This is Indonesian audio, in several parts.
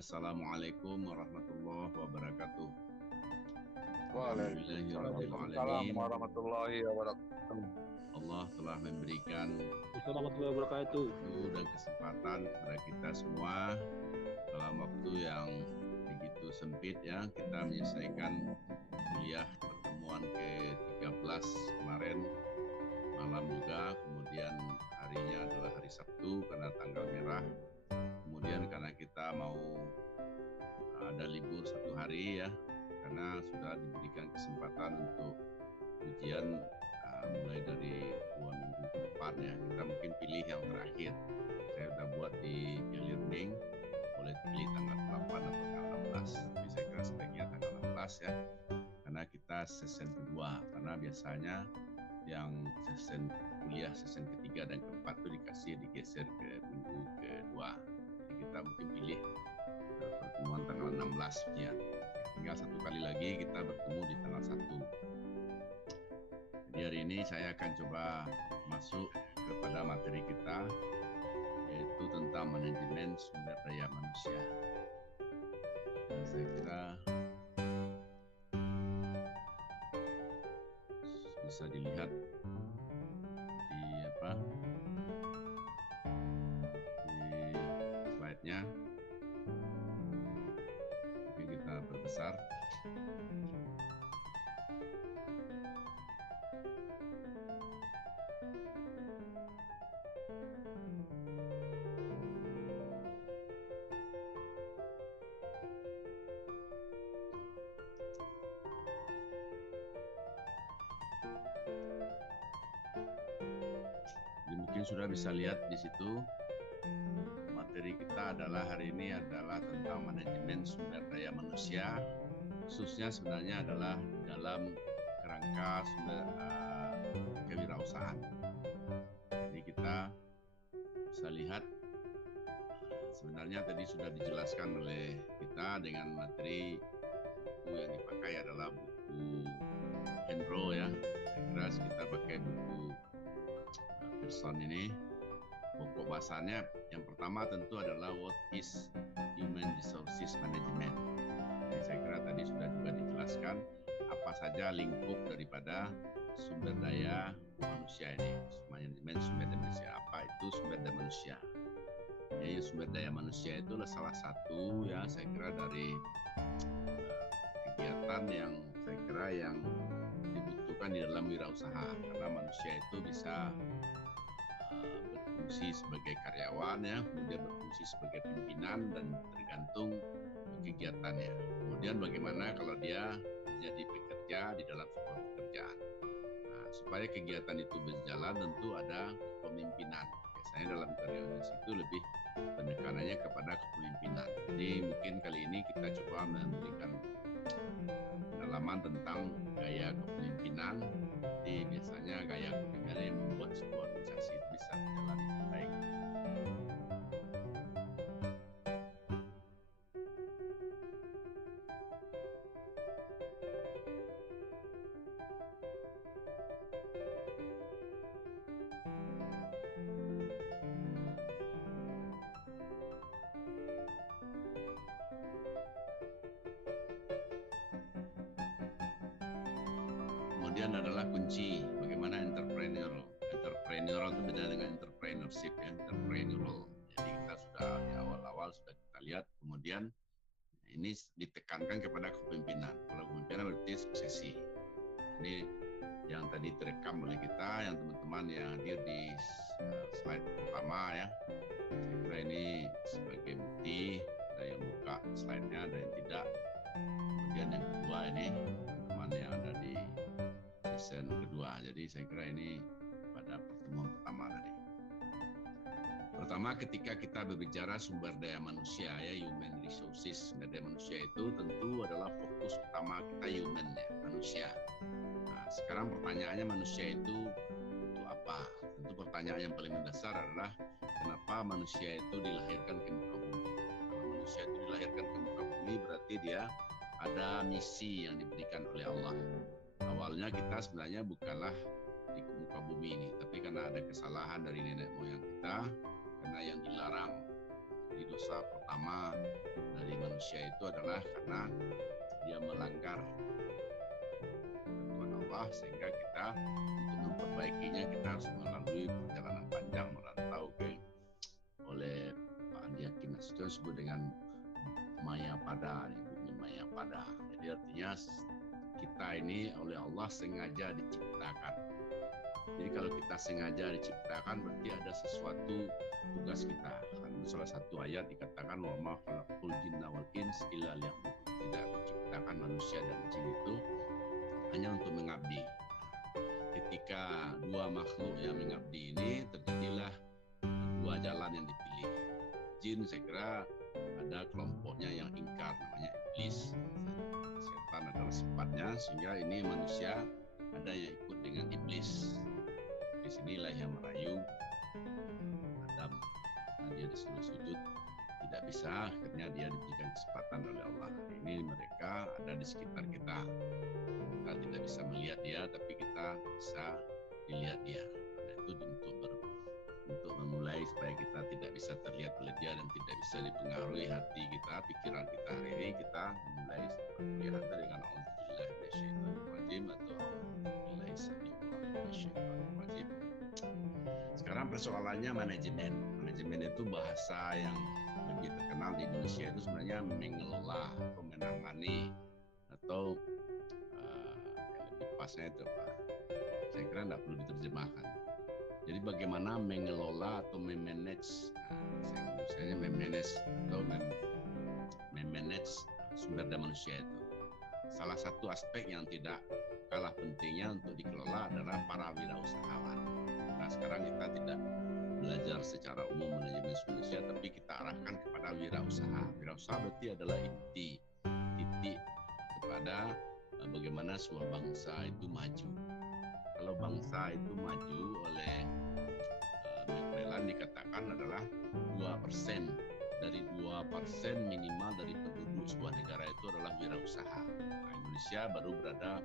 Assalamualaikum warahmatullahi wabarakatuh. Waalaikumsalam Alhamdulillahirrabbilalamin. warahmatullahi wabarakatuh. Allah telah memberikan Assalamualaikum warahmatullahi wabarakatuh. waktu dan kesempatan kepada kita semua dalam waktu yang begitu sempit ya, kita menyelesaikan kuliah pertemuan ke-13 kemarin malam juga, kemudian harinya adalah hari Sabtu karena tanggal merah, kemudian karena kita mau ada libur satu hari ya, karena sudah diberikan kesempatan untuk ujian mulai dari 2 minggu ke depan ya. Kita mungkin pilih yang terakhir. Saya sudah buat di e-learning, boleh pilih tanggal 8 atau tanggal 16. Tapi saya kira sebaiknya tanggal 16 ya, karena kita sesi kedua. Karena biasanya yang sesi kuliah sesi ketiga dan keempat itu digeser ke minggu kedua. Jadi kita mungkin pilih pertemuan tanggal 16 ya. Tinggal satu kali lagi kita bertemu di tanggal 1. Jadi hari ini saya akan coba masuk kepada materi kita, yaitu tentang manajemen sumber daya manusia. Dan saya kira bisa dilihat di slide-nya. Mungkin kita perbesar. Mungkin sudah bisa lihat di situ. Materi kita adalah hari ini adalah tentang manajemen sumber daya manusia, khususnya sebenarnya adalah dalam kerangka kewirausahaan. Jadi kita bisa lihat sebenarnya tadi sudah dijelaskan oleh kita dengan materi buku yang dipakai adalah buku Henro ya. Saya kira kita pakai buku Pearson ini. Pokok bahasanya yang pertama tentu adalah what is human resources management. Jadi saya kira tadi sudah juga dijelaskan apa saja lingkup daripada sumber daya manusia ini. Manajemen sumber daya manusia, apa itu sumber daya manusia? Jadi sumber daya manusia itu salah satu ya saya kira dari kegiatan yang saya kira yang dibutuhkan di dalam wirausaha, karena manusia itu bisa berfungsi sebagai karyawan ya, kemudian berfungsi sebagai pimpinan dan tergantung kegiatannya. Kemudian bagaimana kalau dia menjadi pekerja di dalam sebuah pekerjaan. Nah, supaya kegiatan itu berjalan tentu ada kepemimpinan. Biasanya dalam organisasi itu lebih penekanannya kepada kepemimpinan. Jadi mungkin kali ini kita coba memberikan pengalaman tentang gaya kepemimpinan. Jadi biasanya gaya kepemimpinan yang membuat sebuah organisasi bisa berjalan dengan baik. Kemudian adalah kunci bagaimana entrepreneurial. Entrepreneurial itu beda dengan entrepreneurship ya, entrepreneurial. Jadi kita sudah di awal-awal sudah kita lihat, kemudian ini ditekankan kepada kepemimpinan. Kalau kepemimpinan berarti suksesi. Ini yang tadi terekam oleh kita, yang teman-teman yang hadir di slide pertama ya. Saya kira ini sebagai bukti, ada yang buka slide-nya, ada yang tidak. Kemudian yang kedua ini teman-teman yang ada di sesi kedua. Jadi saya kira ini pada pertemuan pertama tadi. Pertama, ketika kita berbicara sumber daya manusia ya, human resources, sumber daya manusia itu tentu adalah fokus utama kita human ya, manusia. Nah, sekarang pertanyaannya manusia itu untuk apa? Tentu pertanyaan yang paling mendasar adalah kenapa manusia itu dilahirkan ke muka bumi? Kalau manusia itu dilahirkan ke muka bumi berarti dia ada misi yang diberikan oleh Allah. Awalnya kita sebenarnya bukanlah di muka bumi ini, tapi karena ada kesalahan dari nenek moyang kita, karena yang dilarang Jadi dosa pertama dari manusia itu adalah karena dia melanggar ketentuan Allah, sehingga kita untuk memperbaikinya kita harus melalui perjalanan panjang merantau oleh Pak Andi Hakim Nasution disebut dengan Maya Pada, bumi Maya Pada. Jadi artinya kita ini oleh Allah sengaja diciptakan. Jadi kalau kita sengaja diciptakan berarti ada sesuatu tugas kita. Karena salah satu ayat dikatakan wa ma khalaqul jinna wal ins illa liya'budun. Tidak diciptakan manusia dan jin itu hanya untuk mengabdi. Ketika dua makhluk yang mengabdi ini terjadilah dua jalan yang dipilih. Jin saya kira ada kelompoknya yang ingkar, namanya iblis. Setan adalah sifatnya, sehingga ini manusia ada yang ikut dengan iblis. Di sinilah yang merayu Adam. Dia disuruh sujud, tidak bisa, akhirnya dia diberikan kesempatan oleh Allah. Ini mereka ada di sekitar kita. Kita tidak bisa melihat dia, tapi kita bisa dilihat dia. Karena itu untuk memulai supaya kita tidak bisa terlihat oleh dia dan tidak bisa dipengaruhi hati kita, pikiran kita. Hari ini kita memulai melihat dengan auzubillahi minasyaitonirrajim atau auzubillahi minasyaitonirrajim. Sekarang persoalannya manajemen. Manajemen itu bahasa yang lebih terkenal di Indonesia itu sebenarnya mengelola atau menangani atau yang lebih pasnya itu Pak. Saya kira tidak perlu diterjemahkan. Jadi bagaimana mengelola atau memanage, misalnya memanage atau memanage sumber daya manusia itu. Salah satu aspek yang tidak kalah pentingnya untuk dikelola adalah para wirausahawan. Nah sekarang kita tidak belajar secara umum manajemen manusia, tapi kita arahkan kepada wirausaha. Wirausaha berarti adalah inti kepada bagaimana sebuah bangsa itu maju. Kalau bangsa itu maju oleh McClellan dikatakan adalah 2% dari 2% minimal dari penduduk sebuah negara itu adalah wirausaha. Nah, Indonesia baru berada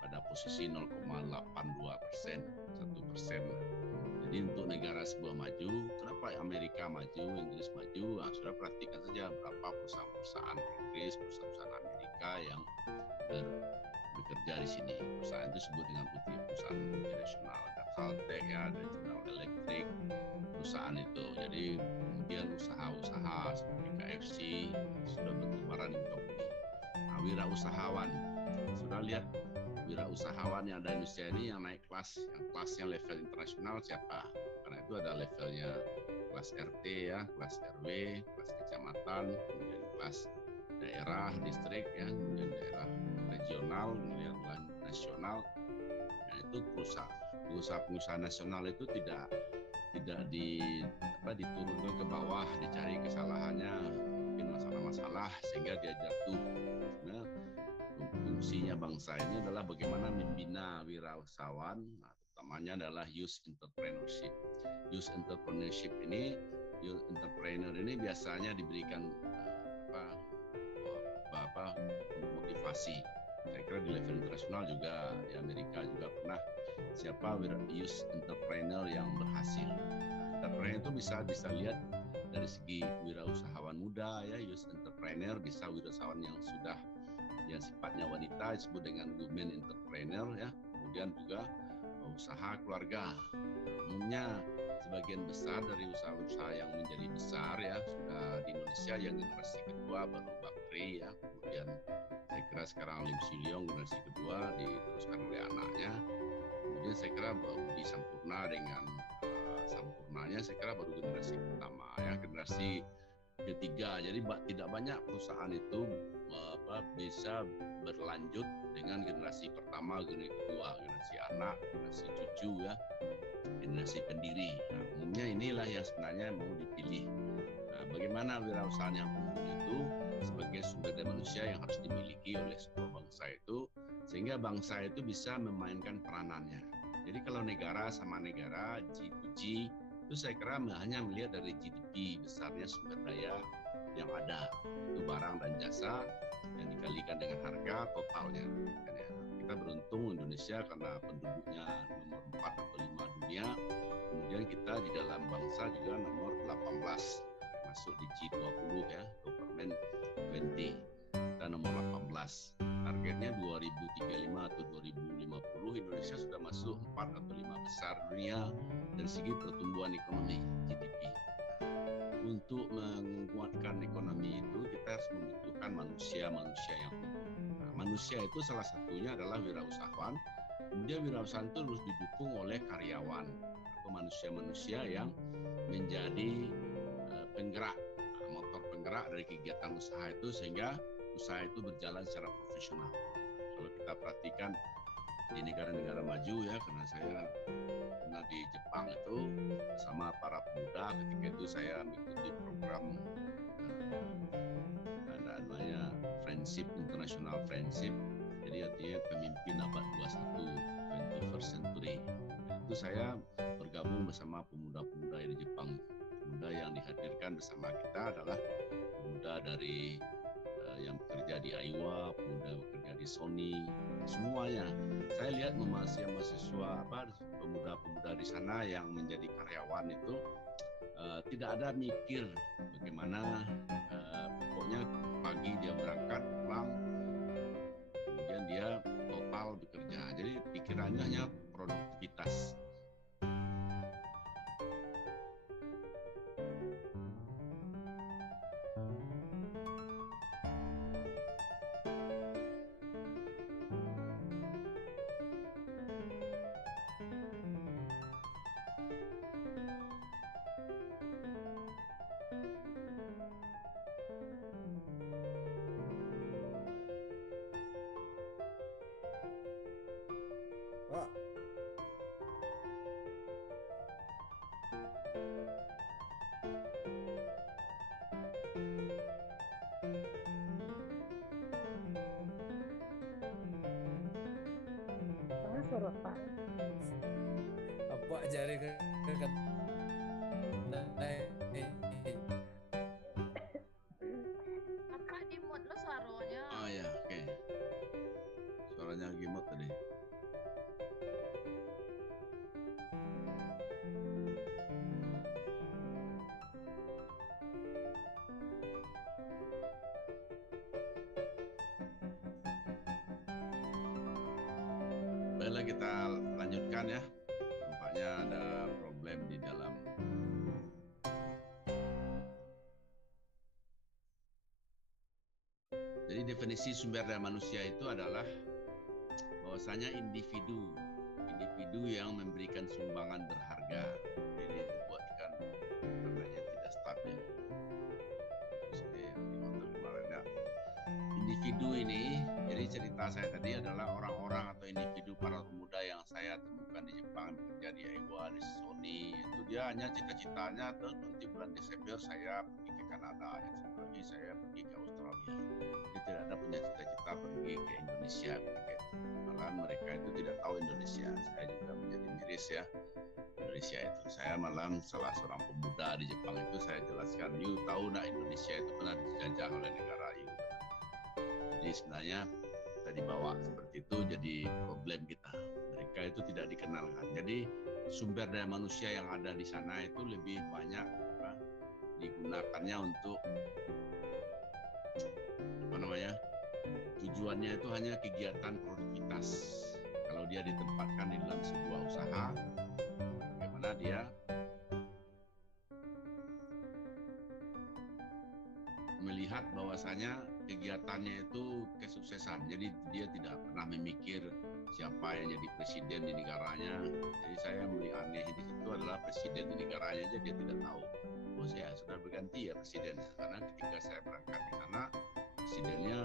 pada posisi 0,82%, 1%. Jadi untuk negara sebuah maju, kenapa Amerika maju, Inggris maju? Nah, sudah perhatikan saja berapa perusahaan-perusahaan Inggris, perusahaan-perusahaan Amerika yang bekerja di sini. Perusahaan itu disebut dengan perusahaan multinasional. Ada Caltech, ya, ada General Electric, perusahaan itu. Jadi kemudian usaha-usaha seperti KFC sudah bertebaran di Indonesia. Nah, wirausahawan, sudah lihat wirausahawan yang ada di Indonesia ini yang naik kelas, yang kelasnya level internasional siapa? Karena itu ada levelnya kelas RT ya, kelas RW, kelas kecamatan, kemudian kelas daerah, distrik ya, kemudian daerah regional, kemudian nasional. Nah, itu pengusaha nasional itu tidak diturunkan ke bawah, dicari kesalahannya, mungkin masalah-masalah sehingga dia jatuh. Nah, fungsinya bangsa ini adalah bagaimana membina wirausahawan, nah, utamanya adalah youth entrepreneurship. Youth entrepreneurship ini, youth entrepreneur ini biasanya diberikan motivasi. Saya kira di level internasional juga, di Amerika juga pernah siapa youth entrepreneur yang berhasil. Nah, entrepreneur itu bisa lihat dari segi wirausahawan muda ya, youth entrepreneur, bisa wirausahawan yang sudah yang sifatnya wanita disebut dengan women entrepreneur ya. Kemudian juga usaha keluarga. Umumnya sebagian besar dari usaha-usaha yang menjadi besar ya sudah di Indonesia yang generasi kedua baru Bakri ya. Kemudian saya kira sekarang Lim Siliong generasi kedua diteruskan oleh anaknya. Kemudian saya kira Budi Sampurna dengan Sampurnanya saya kira baru generasi pertama ya, generasi ketiga. Jadi tidak banyak perusahaan itu bisa berlanjut dengan generasi pertama, generasi kedua, generasi anak, generasi cucu ya, generasi pendiri. Nah, umumnya inilah yang sebenarnya mau dipilih. Nah, bagaimana wirausahaan yang unggul itu sebagai sumber daya manusia yang harus dimiliki oleh sebuah bangsa itu, sehingga bangsa itu bisa memainkan peranannya. Jadi kalau negara sama negara G2G itu saya kira hanya melihat dari GDP besarnya sumber daya yang ada, itu barang dan jasa yang dikalikan dengan harga totalnya. Kita beruntung Indonesia karena penduduknya nomor 4 atau 5 dunia, kemudian kita di dalam bangsa juga nomor 18 masuk di G20 ya, Government 20. Kita nomor 18. Targetnya 2035 atau 2050 Indonesia sudah masuk 4 atau 5 besar dunia dari segi pertumbuhan ekonomi GDP. Untuk menguatkan ekonomi itu kita harus membutuhkan manusia yang manusia itu salah satunya adalah wirausahawan. Kemudian wirausahaan itu harus didukung oleh karyawan atau manusia-manusia yang menjadi penggerak, motor penggerak dari kegiatan usaha itu sehingga usaha itu berjalan secara profesional. Kalau kita perhatikan di negara-negara maju ya, karena saya pernah di Jepang itu bersama para pemuda, ketika itu saya mengikuti program namanya Friendship, International Friendship, jadi artinya pemimpin abad 21, 21st century. Itu saya bergabung bersama pemuda-pemuda di Jepang. Pemuda yang dihadirkan bersama kita adalah pemuda dari yang bekerja di Aiwa, pemuda bekerja di Sony, semuanya. Saya lihat mahasiswa pemuda-pemuda di sana yang menjadi karyawan itu tidak ada mikir bagaimana, pokoknya pagi dia berangkat pulang, kemudian dia total bekerja. Jadi pikirannya hanya produktivitas. Pak. Suara Pak. Apa jari ke Apa di mute lo suaranya? Oh ya, oke. Suaranya lagi mute tadi. Baiklah, kita lanjutkan ya. Nampaknya ada problem di dalam. Jadi definisi sumber daya manusia itu adalah bahwasanya individu yang memberikan sumbangan berharga. Ini dibuatkan namanya tidak stabil. Individu ini, jadi cerita saya tadi adalah orang-orang atau individu para pemuda yang saya temukan di Jepang, bekerja di Aiwa, di Sony. Itu dia hanya cita-citanya terus nanti bulan Desember saya pergi ke Kanada, lagi saya pergi ke Australia. Dia tidak ada punya cita-cita pergi ke Indonesia. Malahan mereka itu tidak tahu Indonesia. Saya juga menjadi miris ya Indonesia itu. Saya malam salah seorang pemuda di Jepang itu saya jelaskan, you tahu nak Indonesia itu pernah dijajah oleh negara you. Jadi sebenarnya kita dibawa seperti itu jadi problem kita. Mereka itu tidak dikenalkan. Jadi sumber daya manusia yang ada di sana itu lebih banyak digunakannya untuk tujuannya itu hanya kegiatan produktivitas. Kalau dia ditempatkan di dalam sebuah usaha, bagaimana dia melihat bahwasanya kegiatannya itu kesuksesan. Jadi dia tidak pernah memikir siapa yang jadi presiden di negaranya. Jadi saya melihat aneh di situ adalah presiden di negaranya aja dia tidak tahu. Oh, saya sudah berganti ya presidennya. Karena ketika saya berangkat ke sana, presidennya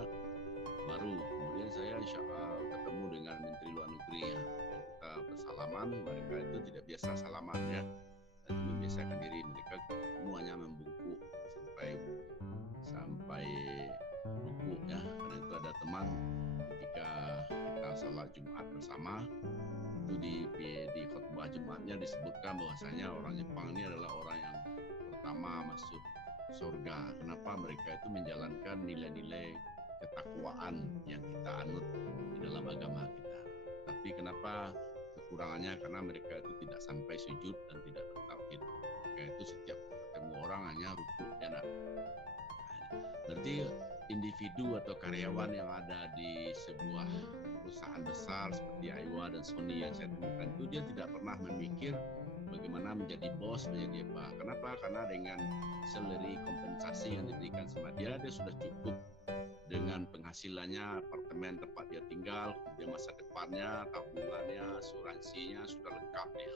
baru. Kemudian saya insya Allah ketemu dengan Menteri Luar Negeri ya. Kita bersalaman, mereka itu tidak biasa salaman ya. Dan membiasakan diri mereka semuanya membungkuk sampai ruku ya. Karena itu ada teman ketika kita salat Jumat bersama itu di khutbah Jumatnya disebutkan bahwasanya orang Jepang ini adalah orang yang pertama masuk surga. Kenapa? Mereka itu menjalankan nilai-nilai ketakwaan yang kita anut di dalam agama kita. Tapi kenapa kekurangannya? Karena mereka itu tidak sampai sujud dan tidak bertauhid. Mereka itu setiap ketemu orang hanya ruku dan Berarti individu atau karyawan yang ada di sebuah perusahaan besar seperti Aiwa dan Sony yang saya temukan itu dia tidak pernah memikir bagaimana menjadi bos, menjadi apa. Kenapa? Karena dengan salary kompensasi yang diberikan sama dia sudah cukup dengan penghasilannya, apartemen tempat dia tinggal, kemudian masa depannya, tabungannya, asuransinya sudah lengkap ya,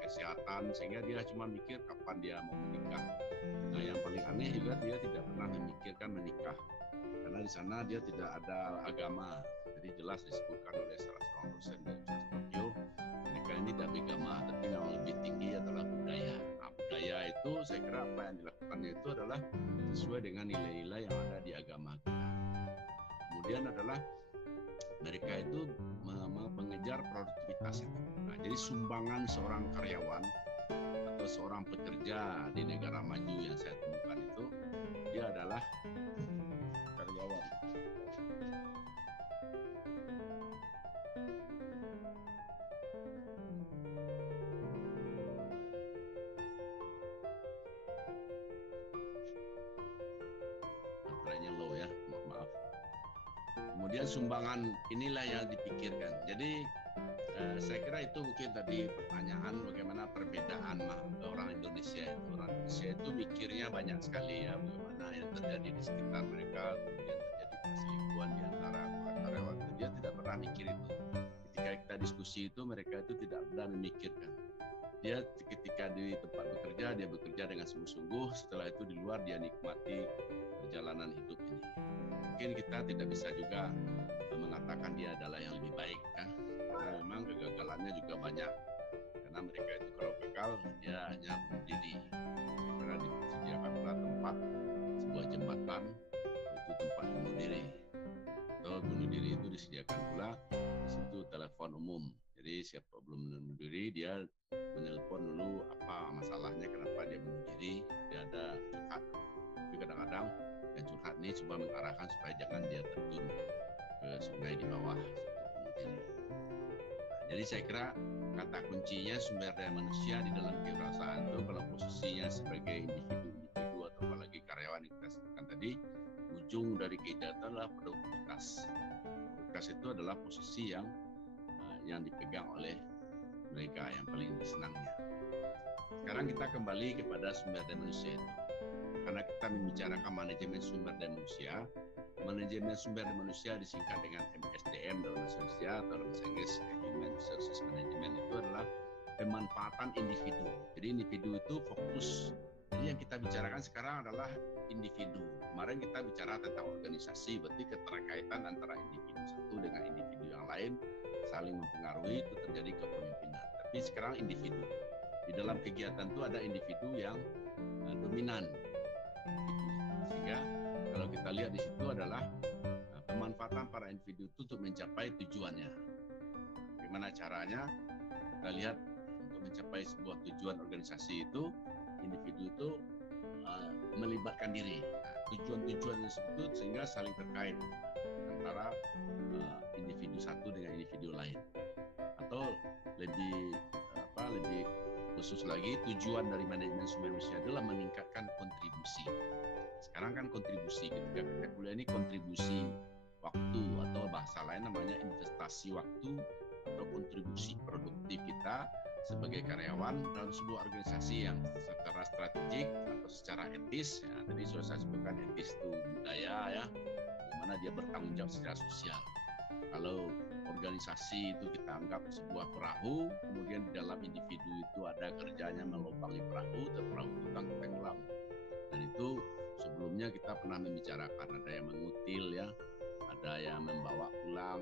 kesehatan, sehingga dia cuma mikir kapan dia mau menikah. Nah, yang paling aneh juga dia tidak pernah memikirkan menikah, karena di sana dia tidak ada agama. Jadi jelas disebutkan oleh salah seorang dosen dari Universitas Tokyo, mereka ini tidak beragama, tapi yang lebih tinggi adalah budaya. Nah, budaya itu saya kira apa yang dilakukannya itu adalah sesuai dengan nilai-nilai yang ada di agama kita. Kemudian adalah mereka itu mengejar produktivitas itu. Nah, jadi sumbangan seorang karyawan atau seorang pekerja di negara maju yang saya temukan itu, dia adalah karyawan. Baterainya low ya, maaf. Kemudian sumbangan inilah yang dipikirkan. Jadi saya kira itu mungkin tadi pertanyaan bagaimana perbedaan orang Indonesia itu. Orang Indonesia itu mikirnya banyak sekali ya, bagaimana yang terjadi di sekitar mereka, kemudian terjadi perselingkuhan di antara karyawan itu. Dia tidak pernah mikir itu. Ketika kita diskusi itu, mereka itu tidak pernah memikirkan. Dia ketika di tempat bekerja, dia bekerja dengan sungguh-sungguh. Setelah itu di luar dia nikmati perjalanan hidup ini. Mungkin kita tidak bisa juga mengatakan dia adalah yang lebih baik kan, karena memang kegagalannya juga banyak. Karena mereka itu kalau gagal dia hanya bunuh diri. Karena disediakan pula tempat sebuah jembatan itu tempat bunuh diri. Atau bunuh diri itu disediakan pula di situ telepon umum. Jadi siapa belum bunuh diri dia menelpon dulu apa masalahnya, kenapa dia bunuh diri, dia ada curhat. Tapi kadang-kadang yang curhat ini coba mengarahkan supaya jangan dia terjun ke sungai di bawah situ. Nah, jadi saya kira kata kuncinya sumber daya manusia di dalam kewirausahaan itu kalau posisinya sebagai individu atau apalagi karyawan yang kita sebutkan tadi, ujung dari kejahatan adalah produktivitas. Produktivitas itu adalah posisi yang dipegang oleh mereka yang paling senangnya. Sekarang kita kembali kepada sumber daya manusia itu. Karena kita membicarakan manajemen sumber daya manusia, manajemen sumber daya manusia disingkat dengan MSDM dalam bahasa Indonesia atau dalam bahasa Inggris Human Resources Management itu adalah pemanfaatan individu. Jadi individu itu fokus. Jadi yang kita bicarakan sekarang adalah individu. Kemarin kita bicara tentang organisasi, berarti keterkaitan antara individu satu dengan individu yang lain saling mempengaruhi, itu terjadi kepemimpinan. Tapi sekarang individu. Di dalam kegiatan itu ada individu yang dominan. Sehingga kalau kita lihat di situ adalah pemanfaatan para individu itu untuk mencapai tujuannya. Bagaimana caranya? Kita lihat untuk mencapai sebuah tujuan organisasi itu, individu itu melibatkan diri. Tujuan-tujuan tersebut sehingga saling terkait antara individu satu dengan individu lain. Atau lebih khusus lagi, tujuan dari manajemen sumber manusia adalah meningkatkan kontribusi. Sekarang kan kontribusi, ketika kita kuliah ini kontribusi waktu atau bahasa lain namanya investasi waktu atau kontribusi produktif kita sebagai karyawan dalam sebuah organisasi yang secara strategik atau secara etis. Ya, tadi sudah saya sebutkan etis itu budaya ya, bagaimana dia bertanggung jawab secara sosial. Kalau organisasi itu kita anggap sebuah perahu, kemudian di dalam individu itu ada kerjanya melobangi perahu, dan perahu itu tenggelam. Dan itu sebelumnya kita pernah membicarakan, ada yang mengutil ya, ada yang membawa pulang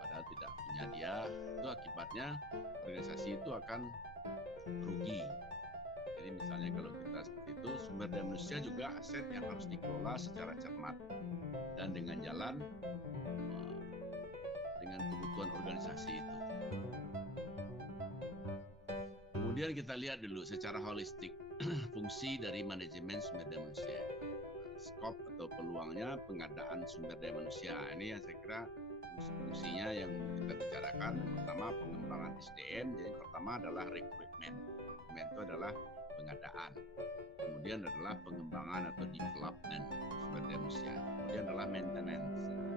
padahal tidak punya dia. Itu akibatnya organisasi itu akan rugi. Jadi misalnya kalau kita seperti itu, sumber daya manusia juga aset yang harus dikelola secara cermat dan dengan jalan dengan kebutuhan organisasi itu. Kemudian kita lihat dulu secara holistik fungsi dari manajemen sumber daya manusia. Skop atau peluangnya pengadaan sumber daya manusia. Ini yang saya kira fungsinya yang kita bicarakan. Pertama pengembangan SDM. Jadi pertama adalah rekrutmen. Rekrutmen itu adalah pengadaan. Kemudian adalah pengembangan atau development sumber daya manusia. Kemudian adalah maintenance.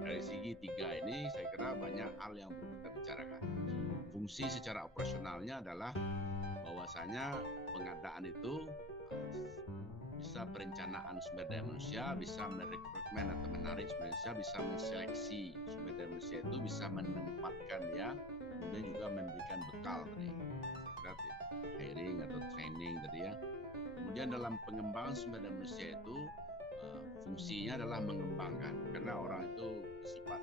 Dari segi tiga ini saya kira banyak hal yang perlu kita bicarakan. Fungsi secara operasionalnya adalah bahwasanya pengadaan itu bisa perencanaan sumber daya manusia, bisa merekrutmen atau menarik sumber daya manusia, bisa menseleksi sumber daya manusia itu, bisa menempatkan ya, kemudian juga memberikan bekal tadi, hiring atau training tadi ya. Kemudian dalam pengembangan sumber daya manusia itu fungsinya adalah mengembangkan, karena orang itu bersifat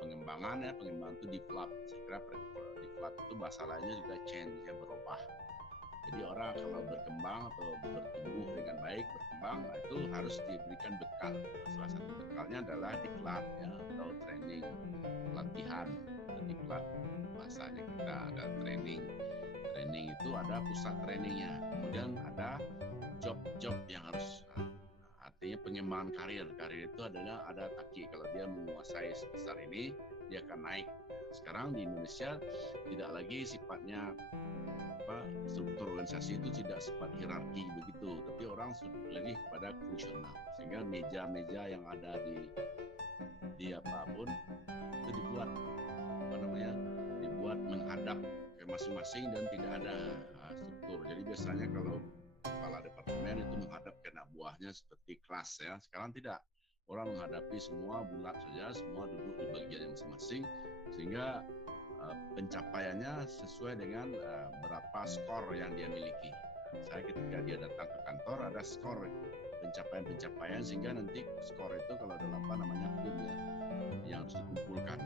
pengembangan ya, pengembangan itu develop. Saya kira develop itu bahasa lainnya juga change, ya, berubah. Jadi orang kalau berkembang atau bertumbuh dengan baik, berkembang, itu harus diberikan bekal. Salah satu bekalnya adalah diklat ya, atau training, latihan. Diklat bahasanya kita ada training. Training itu ada pusat trainingnya. Kemudian ada job-job yang harus, artinya pengembangan karir. Karir itu adalah ada taki. Kalau dia menguasai sebesar ini, dia akan naik. Sekarang di Indonesia tidak lagi sifatnya struktur organisasi itu tidak sifat hierarki begitu, tapi orang sudah lebih kepada fungsional, sehingga meja-meja yang ada di apapun itu dibuat menghadap ke masing-masing dan tidak ada struktur. Jadi biasanya kalau kepala departemen itu menghadap ke anak buahnya seperti kelas ya, sekarang tidak. Orang menghadapi semua bulat saja, semua duduk di bagian masing-masing, sehingga pencapaiannya sesuai dengan berapa skor yang dia miliki. Saya ketika dia datang ke kantor ada skor pencapaian-pencapaian, sehingga nanti skor itu kalau dalam tim ya yang harus dikumpulkan.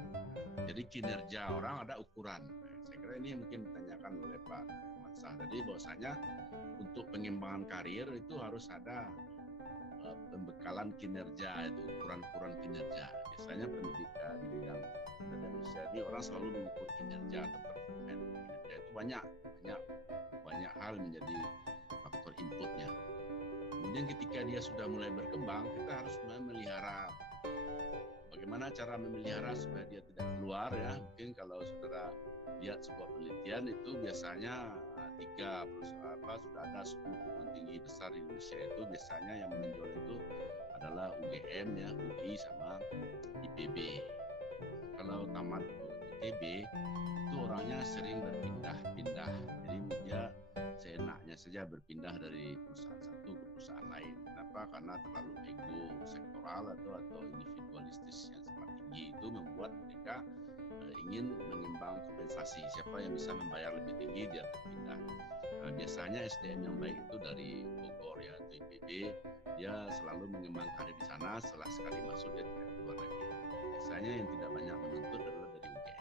Jadi kinerja orang ada ukuran. Saya kira ini mungkin ditanyakan oleh Pak Mansah tadi, bahwasanya untuk pengembangan karir itu harus ada pembekalan kinerja, itu ukuran-ukuran kinerja. Biasanya pendidikan di bidang Indonesia ini orang selalu mengukur kinerja atau performa. Kinerja itu banyak hal menjadi faktor inputnya. Kemudian ketika dia sudah mulai berkembang, kita harus mulai melihara. Bagaimana cara memelihara supaya dia tidak keluar ya? Mungkin kalau saudara lihat sebuah penelitian itu biasanya sudah ada 10 perguruan tinggi besar di Indonesia itu biasanya yang menonjol itu adalah UGM ya, UI sama IPB. Kalau tamat ITB itu orangnya sering berpindah-pindah, jadi dia seenaknya saja berpindah dari perusahaan satu ke perusahaan lain. Kenapa? Karena terlalu ego sektoral atau individualistis yang sangat tinggi itu membuat mereka ingin mengembang kompensasi. Siapa yang bisa membayar lebih tinggi dia berpindah. Biasanya SDM yang baik itu dari Bogor ya atau IPB, dia selalu mengembang karir di sana. Setelah sekali masuk dia tidak keluar lagi. Biasanya yang tidak banyak menuntut adalah dari UGM.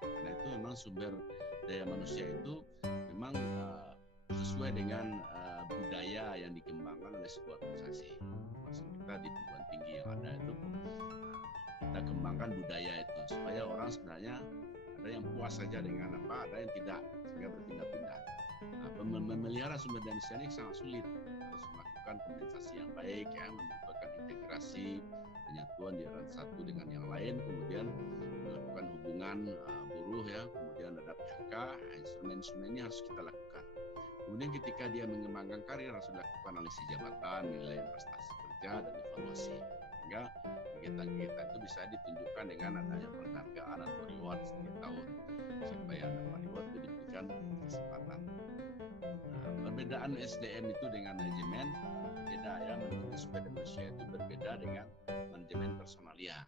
Karena itu memang sumber daya manusia itu memang sesuai dengan budaya yang dikembangkan oleh sebuah organisasi. Maksud kita di perguruan tinggi yang ada itu kita kembangkan budaya itu supaya orang sebenarnya ada yang puas saja dengan ada yang tidak, sehingga berpindah-pindah. Memelihara sumber daya manusia ini sangat sulit, harus melakukan kompensasi yang baik ya, melakukan integrasi penyatuan di satu dengan yang lain, kemudian melakukan hubungan buruh ya, kemudian ada PHK, instrumen-instrumen ini harus kita lakukan. Kemudian ketika dia mengembangkan karir harus dilakukan analisis jabatan, nilai prestasi kerja dan evaluasi, sehingga kegiatan-kegiatan itu bisa ditunjukkan dengan adanya penghargaan atau reward setiap tahun. Siapa yang dapat reward itu diberikan kesempatan. Perbedaan SDM itu dengan manajemen beda ya, menurut sumber daya manusia itu berbeda dengan manajemen personalia.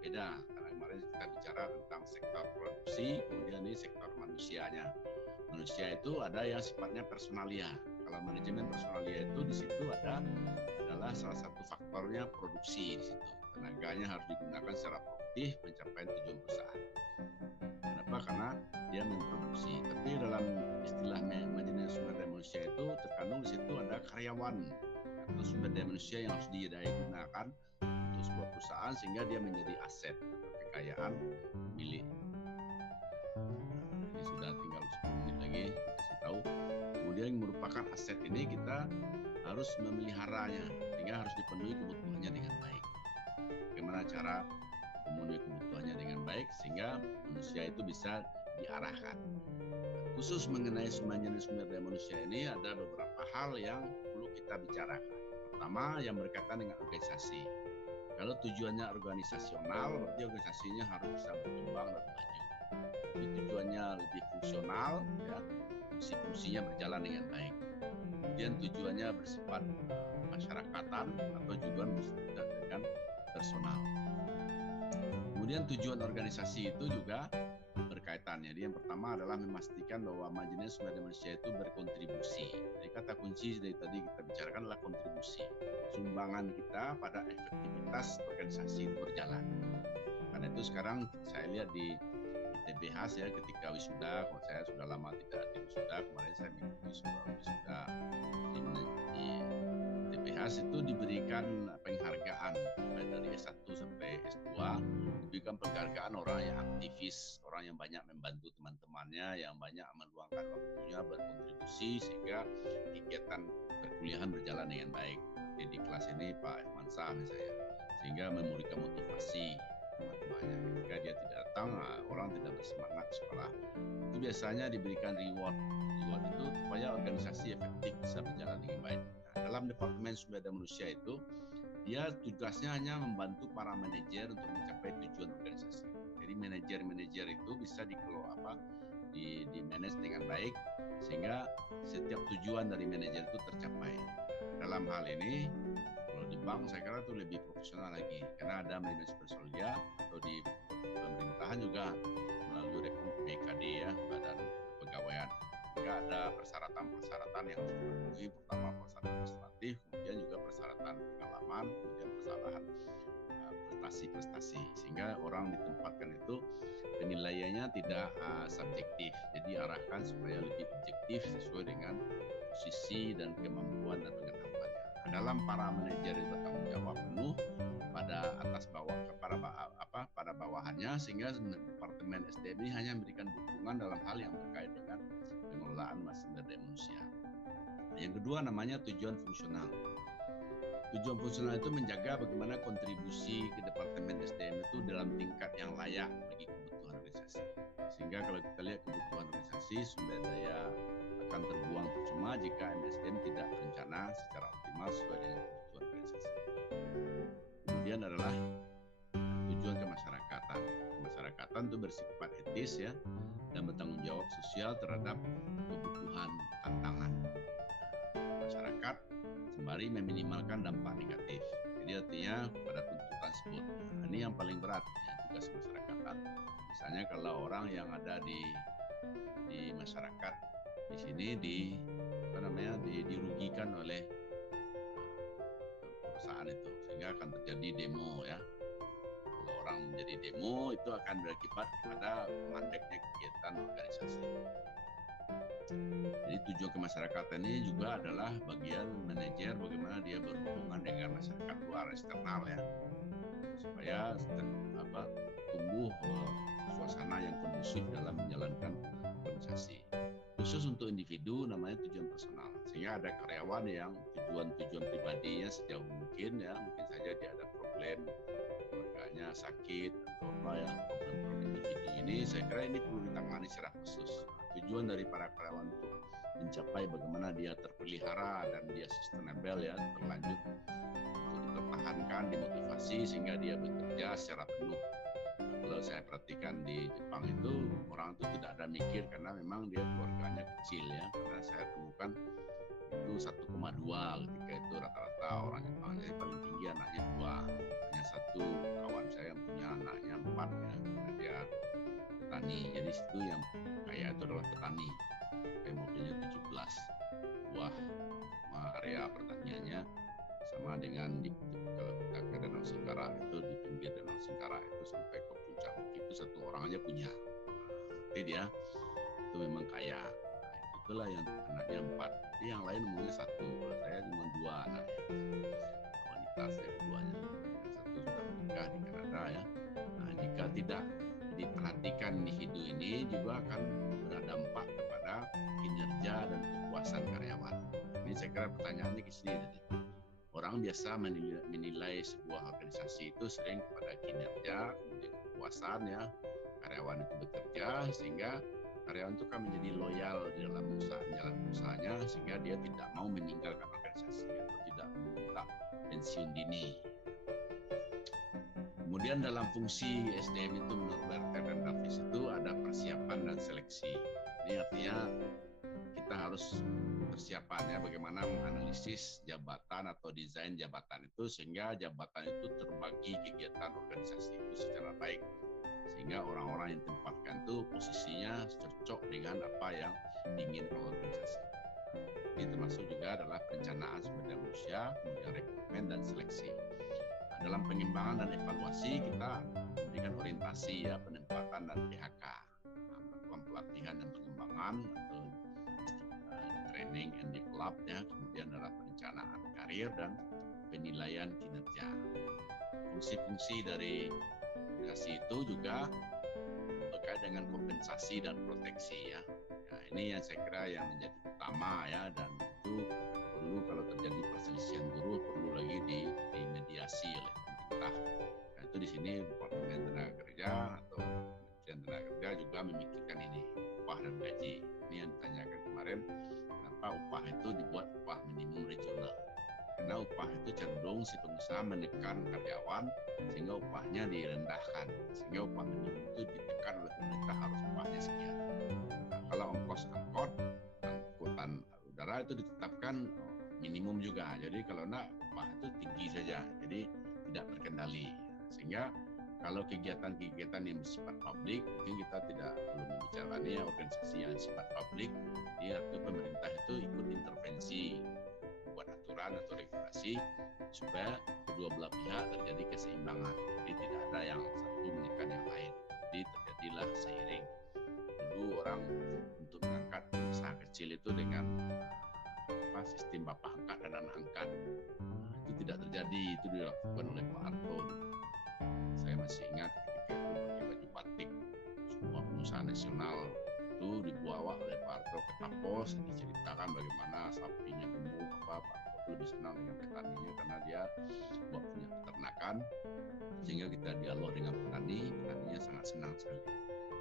Beda, karena kemarin kita bicara tentang sektor produksi, kemudian ini sektor manusianya. Manusia itu ada yang sifatnya personalia. Kalau manajemen personalia itu di situ adalah salah satu faktornya produksi di situ. Tenaganya harus digunakan secara produktif mencapai tujuan perusahaan. Kenapa? Karena dia memproduksi. Tapi dalam istilah manajemen sumber daya manusia itu terkandung di situ ada karyawan atau sumber daya manusia yang harus digunakan untuk sebuah perusahaan sehingga dia menjadi aset atau kekayaan milik. Ini sudah tinggal 10 menit lagi kasih tahu. Kemudian yang merupakan aset ini kita harus memeliharanya sehingga harus dipenuhi kebutuhannya dengan baik. Bagaimana cara memenuhi kebutuhannya dengan baik sehingga manusia itu bisa diarahkan. Khusus mengenai sumber jenis sumber daya manusia ini ada beberapa hal yang perlu kita bicarakan. Pertama, yang berkaitan dengan organisasi. Kalau tujuannya organisasional, berarti organisasinya harus bisa berkembang dan maju. Tapi tujuannya lebih fungsional, ya, fungsi-fungsinya berjalan dengan baik. Kemudian tujuannya bersifat masyarakatan atau tujuan bersifat dengan personal. Kemudian tujuan organisasi itu juga berkaitan. Jadi yang pertama adalah memastikan bahwa majelis sumber daya manusia itu berkontribusi. Jadi kata kunci dari tadi kita bicarakan adalah kontribusi. Sumbangan kita pada efektivitas organisasi itu berjalan. Karena itu sekarang saya lihat di TBH ya, ketika wisuda, kalau saya sudah lama tidak di wisuda, kemarin saya mengikuti sebuah wisuda di TBH itu diberikan penghargaan dari S1 sampai S2, diberikan penghargaan orang yang aktivis, orang yang banyak membantu teman-temannya, yang banyak meluangkan waktunya berkontribusi sehingga kegiatan perkuliahan berjalan dengan baik. Jadi di kelas ini Pak Irmansyah misalnya, sehingga memberikan motivasi teman-temannya. Ketika dia tidak datang, orang tidak bersemangat sekolah. Itu biasanya diberikan reward. Reward itu supaya organisasi efektif bisa berjalan dengan baik. Nah, dalam Departemen Sumber Daya Manusia itu, dia tugasnya hanya membantu para manajer untuk mencapai tujuan organisasi. Jadi manajer-manajer itu bisa dikelola di manage dengan baik sehingga setiap tujuan dari manajer itu tercapai. Dalam hal ini kalau di bank saya kira itu lebih profesional lagi karena ada manajemen personalia atau di pemerintahan juga melalui BKD ya, Badan Kepegawaian. Juga ada persyaratan-persyaratan yang harus dipenuhi, pertama persyaratan administratif, kemudian juga persyaratan pengalaman, kemudian persyaratan prestasi-prestasi sehingga orang ditempatkan itu penilaiannya tidak subjektif, jadi arahkan supaya lebih objektif sesuai dengan posisi dan kemampuan dan pengetahuannya. Dalam para manajer itu bertanggung jawab penuh pada atas bawah pada bawahannya sehingga Departemen SDM ini hanya memberikan dukungan dalam hal yang terkait dengan pengelolaan sumber daya manusia. Yang kedua namanya tujuan fungsional. Tujuan fungsional itu menjaga bagaimana kontribusi ke Departemen SDM itu dalam tingkat yang layak bagi kebutuhan organisasi. Sehingga kalau kita lihat kebutuhan organisasi, sumber daya akan terbuang percuma jika MSDM tidak berencana secara optimal sesuai dengan kebutuhan organisasi. Kemudian adalah tujuan kemasyarakatan. Kemasyarakatan itu bersifat etis ya dan bertanggung jawab sosial terhadap kebutuhan tantangan masyarakat sembari meminimalkan dampak negatif. Jadi artinya pada tuntutan tersebut. Nah, ini yang paling berat ya, tugas kemasyarakatan. Misalnya kalau orang yang ada di masyarakat di sini dirugikan oleh perusahaan itu sehingga akan terjadi demo ya. Kalau orang menjadi demo itu akan berakibat pada mandeknya kegiatan organisasi. Jadi tujuan kemasyarakatan ini juga adalah bagian manajer bagaimana dia berhubungan dengan masyarakat luar eksternal ya supaya tumbuh suasana yang kondusif dalam menjalankan organisasi. Khusus untuk individu namanya tujuan personal sehingga ada karyawan yang tujuan pribadinya sejauh mungkin ya mungkin saja dia ada problem keluarganya sakit atau problem individu ini saya kira ini perlu ditangani secara khusus. Tujuan dari para karyawan untuk mencapai bagaimana dia terpelihara dan dia sustainable ya berlanjut untuk dipertahankan dimotivasi sehingga dia bekerja secara penuh. Kalau saya perhatikan di Jepang itu orang itu tidak ada mikir karena memang dia keluarganya kecil ya karena saya temukan itu 1,2 ketika itu rata-rata orang Jepang jadi paling tinggi anaknya 2 hanya satu kawan saya yang punya anaknya 4 ya karena dia petani jadi situ yang kaya itu adalah petani kayak mobilnya 17 buah area pertaniannya sama dengan kalau kita ke Danau Singkara itu di pinggir Danau Singkara itu sampai ke puncak itu satu orang aja punya berarti dia itu memang kaya itulah yang anaknya 4 jadi yang lain umumnya 1 kalau saya cuma 2 anaknya wanita saya keduanya yang satu sudah menikah di Kanada ya nah jika tidak diperhatikan individu ini juga akan berdampak kepada kinerja dan kepuasan karyawan. Ini saya kira pertanyaannya ke sini. Orang biasa menilai sebuah organisasi itu sering kepada kinerja, kemudian kepuasan ya, karyawan itu bekerja, sehingga karyawan itu kan menjadi loyal di dalam jalan usahanya, sehingga dia tidak mau meninggalkan organisasi atau tidak meminta pensiun dini. Kemudian dalam fungsi SDM itu menurut Werther dan Davis itu ada persiapan dan seleksi. Ini artinya kita harus persiapannya bagaimana menganalisis jabatan atau desain jabatan itu sehingga jabatan itu terbagi kegiatan organisasi itu secara baik, sehingga orang-orang yang ditempatkan itu posisinya cocok dengan apa yang diinginkan organisasi. Ini termasuk juga adalah perencanaan sumber daya manusia, kemudian rekrutmen dan seleksi. Dalam pengembangan dan evaluasi kita memberikan orientasi ya, penempatan dan PHK, melakukan pelatihan dan pengembangan atau training and develop ya, kemudian adalah perencanaan karir dan penilaian kinerja. Fungsi-fungsi dari organisasi itu juga berkait dengan kompensasi dan proteksi ya. Nah, ini yang saya kira yang menjadi utama ya, dan itu perlu kalau terjadi perselisihan buruh perlu lagi dimediasi oleh pemerintah. Nah, itu di sini Departemen Tenaga Kerja atau Kementerian Tenaga Kerja juga memikirkan ini, upah dan gaji. Ini yang ditanyakan kemarin, kenapa upah itu dibuat upah minimum regional? Karena upah itu cenderung si pengusaha menekan karyawan sehingga upahnya direndahkan, sehingga upah minimum itu ditekan oleh pemerintah harus upahnya sekian. Nah, kalau angkutan udara itu ditetapkan minimum juga, jadi kalau enggak upah itu tinggi saja, jadi tidak terkendali. Sehingga kalau kegiatan-kegiatan yang bersifat publik, mungkin kita tidak perlu membicarakan ya, organisasi yang sifat publik, ya pemerintah itu ikut intervensi, buat aturan atau regulasi supaya kedua belah pihak terjadi keseimbangan. Jadi tidak ada yang satu menekan yang lain. Jadi terjadilah seiring. Dulu orang untuk mengangkat usaha kecil itu dengan sistem bapak angkat dan anak angkat, itu tidak terjadi. Itu dilakukan oleh Pak Harto. Saya masih ingat ketika itu pakai baju batik, semua pengusaha nasional itu dibawa oleh Pak Harto ke Tapos, diceritakan bagaimana sapinya gemuk, Pak Harto lebih senang dengan petaninya karena dia punya peternakan, sehingga kita dialog dengan petaninya sangat senang sekali.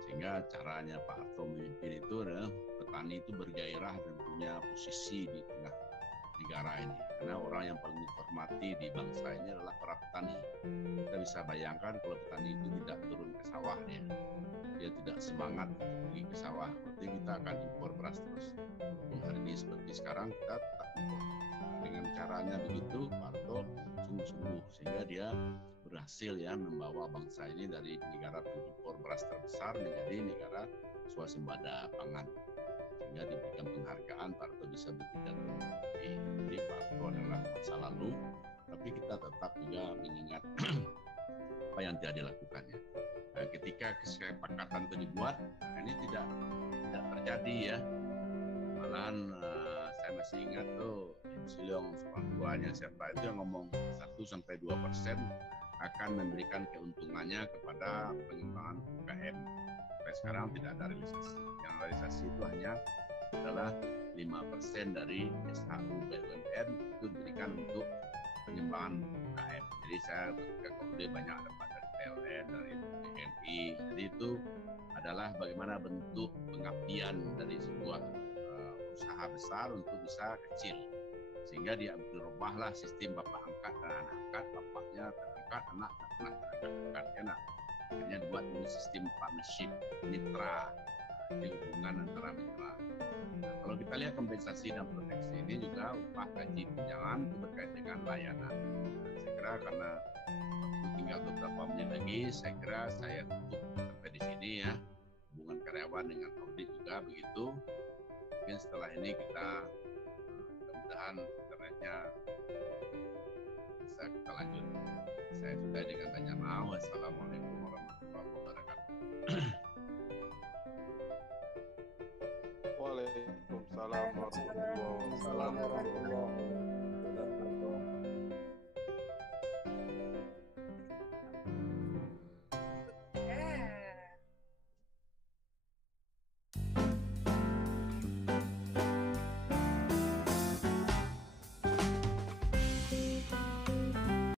Sehingga caranya Pak Harto memimpin itu adalah petani itu bergairah dan punya posisi di tengah negara ini. Karena orang yang paling dihormati di bangsa ini adalah para petani. Kita bisa bayangkan kalau petani itu tidak turun ke sawah, dia tidak semangat untuk pergi ke sawah, berarti kita akan impor beras terus. Hari ini seperti sekarang kita tetap impor. Dengan caranya begitu, Pak Harto sungguh-sungguh sehingga dia berhasil ya membawa bangsa ini dari negara pengimpor beras terbesar menjadi negara swasembada pangan, sehingga diberikan penghargaan. Pak Harto bisa berpidato. Jadi Pak Harto adalah masa lalu, tapi kita tetap juga mengingat apa yang telah dilakukannya. Nah, ketika kesepakatan itu dibuat, ini tidak terjadi ya. Malahan saya masih ingat tuh Siliong orang tuanya siapa itu yang ngomong 1-2% akan memberikan keuntungannya kepada pengembangan UKM. Sampai sekarang tidak ada realisasi. Yang realisasi itu hanya adalah 5% dari SHU BUMN itu diberikan untuk pengembangan UKM. Jadi saya ketika kemudian banyak dapat dari PLN, dari TNI. Jadi itu adalah bagaimana bentuk pengabdian dari sebuah usaha besar untuk usaha kecil. Sehingga dia dirubahlah sistem bapak angkat dan anak angkat, bapaknya terangkat, anak tak pernah terangkat, ya, akhirnya dibuat ini sistem partnership, mitra, hubungan antara mitra. Nah, kalau kita lihat kompensasi dan proteksi ini juga upah gaji tunjangan itu berkait dengan layanan. Nah, saya kira karena waktu tinggal beberapa menit lagi, saya kira saya tutup sampai di sini ya. Hubungan karyawan dengan audit juga begitu. Mungkin setelah ini kita mudah-mudahan internetnya bisa kita lanjut. Saya sudah dengan banyak maaf. Wassalamualaikum warahmatullahi wabarakatuh. Waalaikumsalam warahmatullahi wabarakatuh.